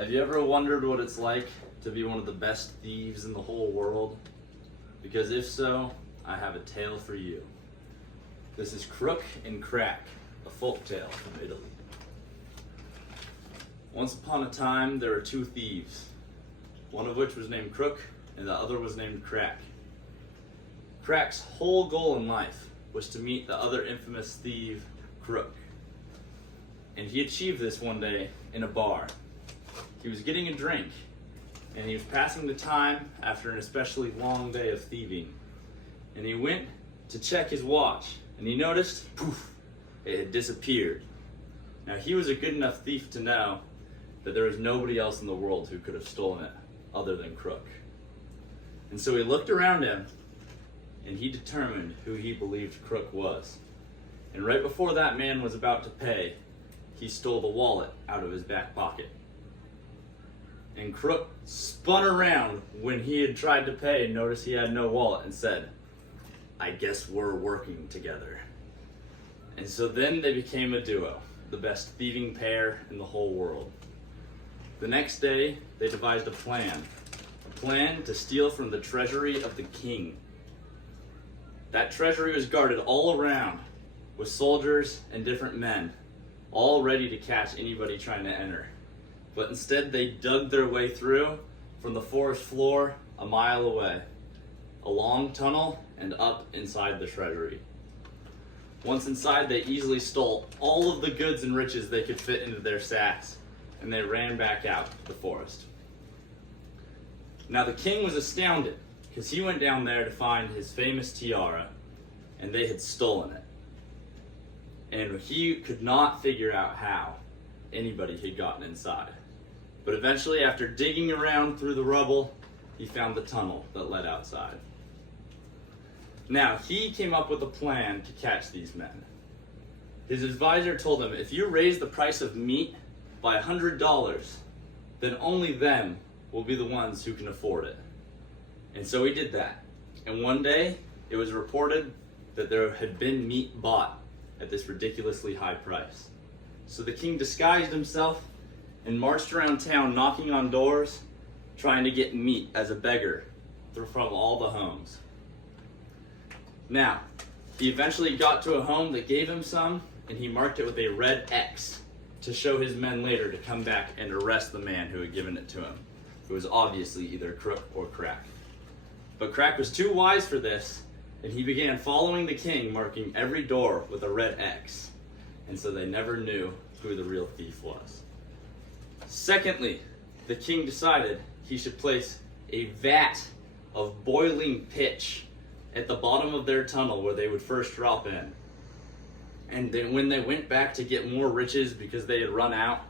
Have you ever wondered what it's like to be one of the best thieves in the whole world? Because if so, I have a tale for you. This is Crook and Crack, a folk tale from Italy. Once upon a time, there were two thieves, one of which was named Crook and the other was named Crack. Crack's whole goal in life was to meet the other infamous thief, Crook. And he achieved this one day in a bar. He was getting a drink, and he was passing the time after an especially long day of thieving. And he went to check his watch, and he noticed, poof, it had disappeared. Now he was a good enough thief to know that there was nobody else in the world who could have stolen it other than Crook. And so he looked around him, and he determined who he believed Crook was. And right before that man was about to pay, he stole the wallet out of his back pocket. And Crook spun around when he had tried to pay and noticed he had no wallet and said, "I guess we're working together." And so then they became a duo, the best thieving pair in the whole world. The next day, they devised a plan to steal from the treasury of the king. That treasury was guarded all around with soldiers and different men, all ready to catch anybody trying to enter. But instead they dug their way through from the forest floor a mile away, a long tunnel and up inside the treasury. Once inside, they easily stole all of the goods and riches they could fit into their sacks, and they ran back out to the forest. Now the king was astounded, because he went down there to find his famous tiara, and they had stolen it. And he could not figure out how anybody had gotten inside. But eventually, after digging around through the rubble, he found the tunnel that led outside. Now, he came up with a plan to catch these men. His advisor told him, if you raise the price of meat by $100, then only them will be the ones who can afford it. And so he did that. And one day, it was reported that there had been meat bought at this ridiculously high price. So the king disguised himself and marched around town knocking on doors, trying to get meat as a beggar from all the homes. Now, he eventually got to a home that gave him some, and he marked it with a red X to show his men later to come back and arrest the man who had given it to him, who was obviously either Crook or Crack. But Crack was too wise for this, and he began following the king, marking every door with a red X. And so they never knew who the real thief was. Secondly, the king decided he should place a vat of boiling pitch at the bottom of their tunnel where they would first drop in. And then when they went back to get more riches because they had run out,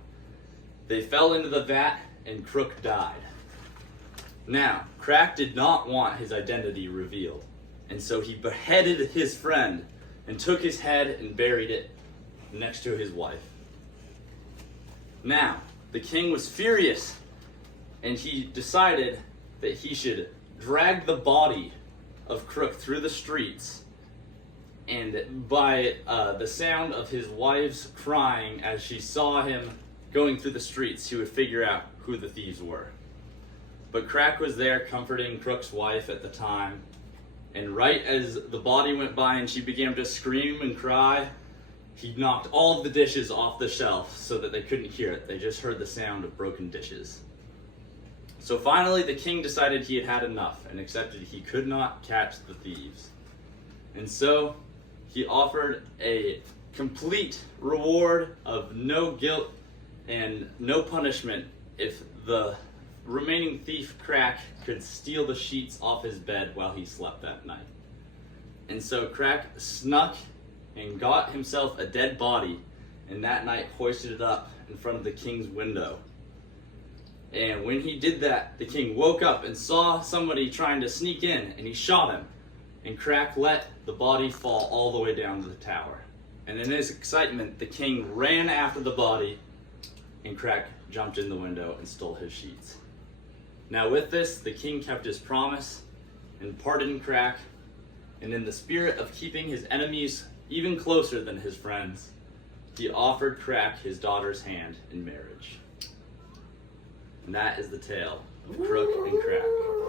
they fell into the vat and Crook died. Now, Crack did not want his identity revealed, and so he beheaded his friend and took his head and buried it next to his wife. Now, the king was furious, and he decided that he should drag the body of Crook through the streets, and by the sound of his wife's crying as she saw him going through the streets, he would figure out who the thieves were. But Crack was there comforting Crook's wife at the time, and right as the body went by and she began to scream and cry, he knocked all of the dishes off the shelf so that they couldn't hear it. They just heard the sound of broken dishes. So finally, the king decided he had had enough and accepted he could not catch the thieves. And so he offered a complete reward of no guilt and no punishment if the remaining thief Crack could steal the sheets off his bed while he slept that night. And so Crack snuck and got himself a dead body, and that night hoisted it up in front of the king's window. And when he did that, the king woke up and saw somebody trying to sneak in, and he shot him. And Crack let the body fall all the way down to the tower. And in his excitement, the king ran after the body, and Crack jumped in the window and stole his sheets. Now with this, the king kept his promise and pardoned Crack, and in the spirit of keeping his enemies even closer than his friends, he offered Crack his daughter's hand in marriage. And that is the tale of Crook and Crack.